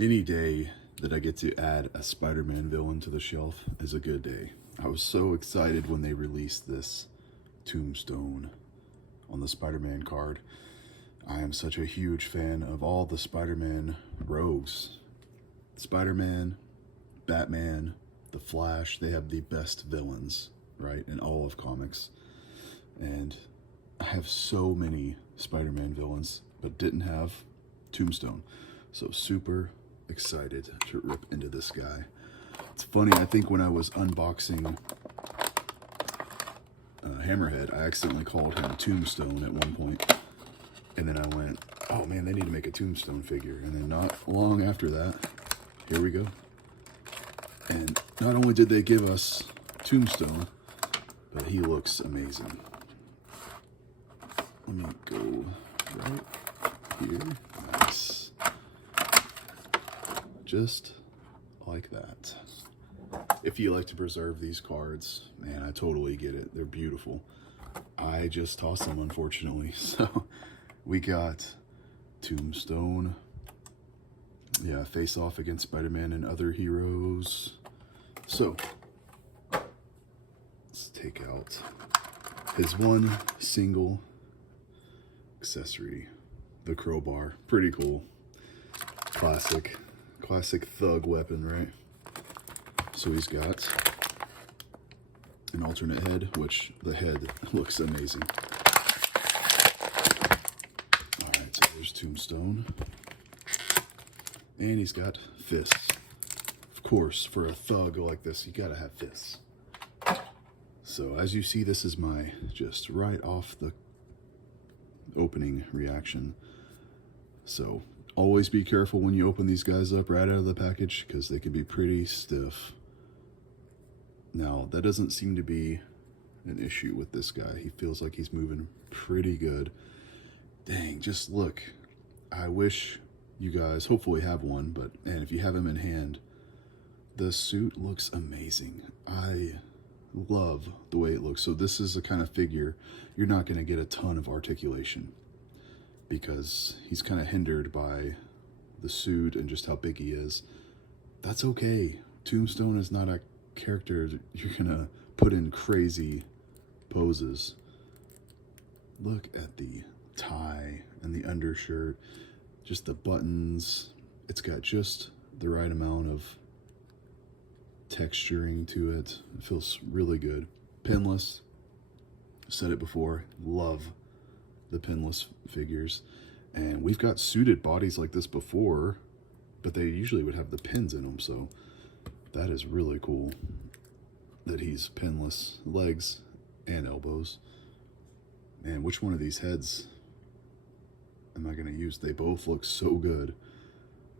Any day that I get to add a Spider-Man villain to the shelf is a good day. I was so excited when they released this Tombstone on the Spider-Man card. I am such a huge fan of all the Spider-Man rogues. Spider-Man, Batman, The Flash, they have the best villains, right, in all of comics. And I have so many Spider-Man villains, but didn't have Tombstone. So super excited to rip into this guy. It's funny, I think when I was unboxing Hammerhead, I accidentally called him Tombstone at one point. And then I went, oh man, they need to make a Tombstone figure. And then not long after that, here we go. And not only did they give us Tombstone, but he looks amazing. Let me go right here. Nice. Just like that. If you like to preserve these cards, man, I totally get it. They're beautiful. I just tossed them, unfortunately. So we got Tombstone. Yeah, face off against Spider-Man and other heroes. So let's take out his one single accessory, the crowbar. Pretty cool. Classic thug weapon, right? So he's got an alternate head, which the head looks amazing. All right, so there's Tombstone. And he's got fists. Of course, for a thug like this, you gotta have fists. So as you see, this is my just right off the opening reaction. So always be careful when you open these guys up right out of the package, because they can be pretty stiff. Now, that doesn't seem to be an issue with this guy. He feels like he's moving pretty good. Dang, just look. I wish you guys hopefully have one, but and if you have him in hand, the suit looks amazing. I love the way it looks. So this is a kind of figure you're not going to get a ton of articulation, because he's kind of hindered by the suit and just how big he is. That's okay. Tombstone is not a character you're gonna put in crazy poses. Look at the tie and the undershirt, just the buttons. It's got just the right amount of texturing to it. It feels really good. Pinless. Said it before, love the pinless figures. And we've got suited bodies like this before, but they usually would have the pins in them, so that is really cool that he's pinless legs and elbows. Man, which one of these heads am I gonna use? They both look so good.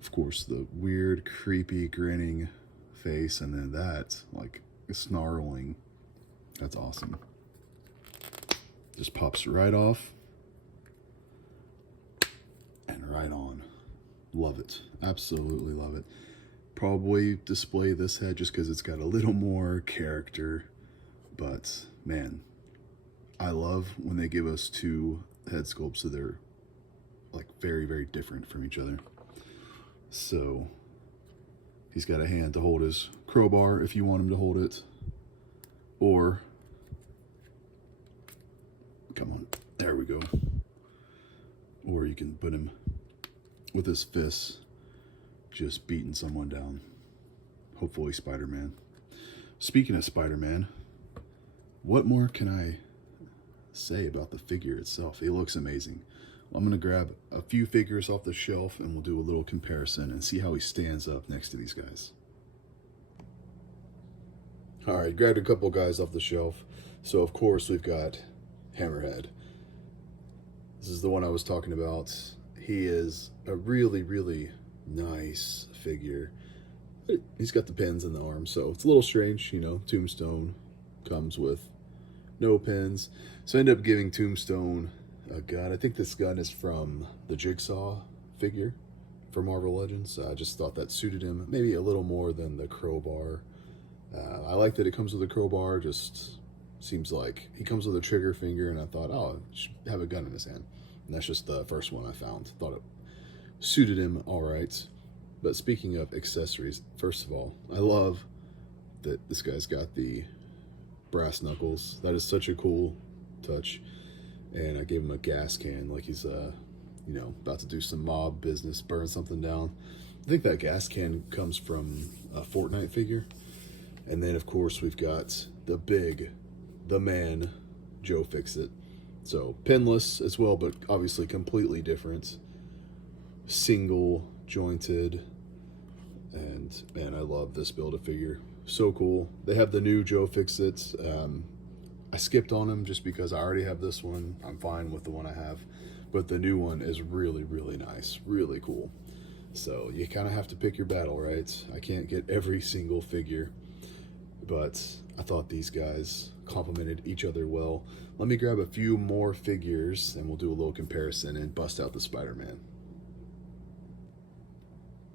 Of course, the weird, creepy, grinning face, and then that, like, snarling. That's awesome. Just pops right off and right on. Love it. Absolutely love it. Probably display this head just because it's got a little more character. But, man, I love when they give us two head sculpts so they're, like, very, very different from each other. So he's got a hand to hold his crowbar if you want him to hold it. Or, come on, there we go. Or you can put him with his fists, just beating someone down. Hopefully Spider-Man. Speaking of Spider-Man, what more can I say about the figure itself? It looks amazing. I'm going to grab a few figures off the shelf and we'll do a little comparison and see how he stands up next to these guys. Alright, grabbed a couple guys off the shelf. So of course we've got Hammerhead. This is the one I was talking about. He is a really, really nice figure. He's got the pins in the arm, so it's a little strange, you know. Tombstone comes with no pins. So I ended up giving Tombstone a gun. I think this gun is from the Jigsaw figure for Marvel Legends. I just thought that suited him maybe a little more than the crowbar. I like that it comes with a crowbar. Just seems like he comes with a trigger finger, and I thought, oh, he should have a gun in his hand. And that's just the first one I found. Thought it suited him all right. But speaking of accessories, first of all, I love that this guy's got the brass knuckles. That is such a cool touch. And I gave him a gas can like he's you know, about to do some mob business, burn something down. I think that gas can comes from a Fortnite figure. And then of course we've got the man, Joe Fixit. So pinless as well, but obviously completely different. Single jointed, and man, I love this Build-A-Figure. So cool. They have the new Joe Fixits. I skipped on them just because I already have this one. I'm fine with the one I have, but the new one is really, really nice, really cool. So you kind of have to pick your battle, right? I can't get every single figure, but I thought these guys complemented each other well. Let me grab a few more figures and we'll do a little comparison and bust out the Spider-Man.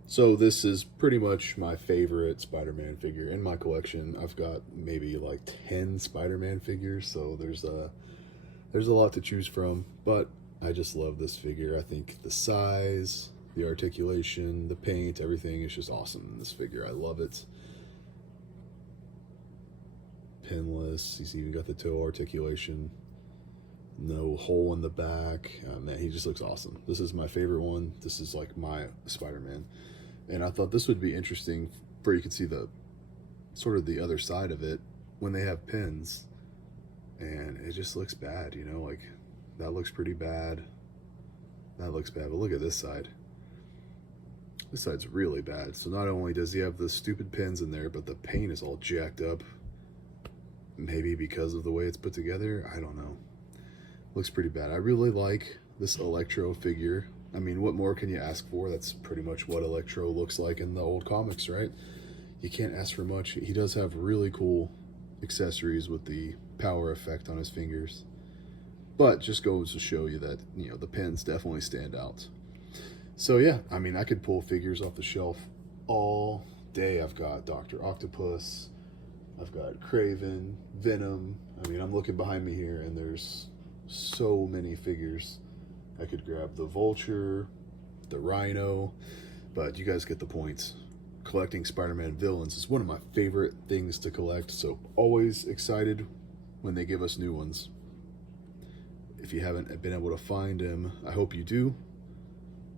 So this is pretty much my favorite Spider-Man figure in my collection. I've got maybe like 10 Spider-Man figures, so there's a lot to choose from, but I just love this figure. I think the size, the articulation, the paint, everything is just awesome in this figure. I love it. Pinless, he's even got the toe articulation. No hole in the back. Man, he just looks awesome. This is my favorite one. This is like my Spider-Man. And I thought this would be interesting where you can see the sort of the other side of it when they have pins. And it just looks bad, you know, like that looks pretty bad. That looks bad, but look at this side. This side's really bad. So not only does he have the stupid pins in there, but the paint is all jacked up. Maybe because of the way it's put together, I don't know. Looks pretty bad. I really like this Electro figure. I mean, what more can you ask for? That's pretty much what Electro looks like in the old comics, right? You can't ask for much. He does have really cool accessories with the power effect on his fingers. But just goes to show you that, you know, the pins definitely stand out. So yeah, I mean, I could pull figures off the shelf all day. I've got Dr. Octopus, I've got Kraven, Venom. I mean, I'm looking behind me here and there's so many figures. I could grab the Vulture, the Rhino, but you guys get the point. Collecting Spider-Man villains is one of my favorite things to collect, so always excited when they give us new ones. If you haven't been able to find him, I hope you do,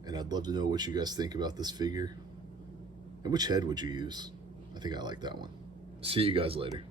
and I'd love to know what you guys think about this figure. And which head would you use? I think I like that one. See you guys later.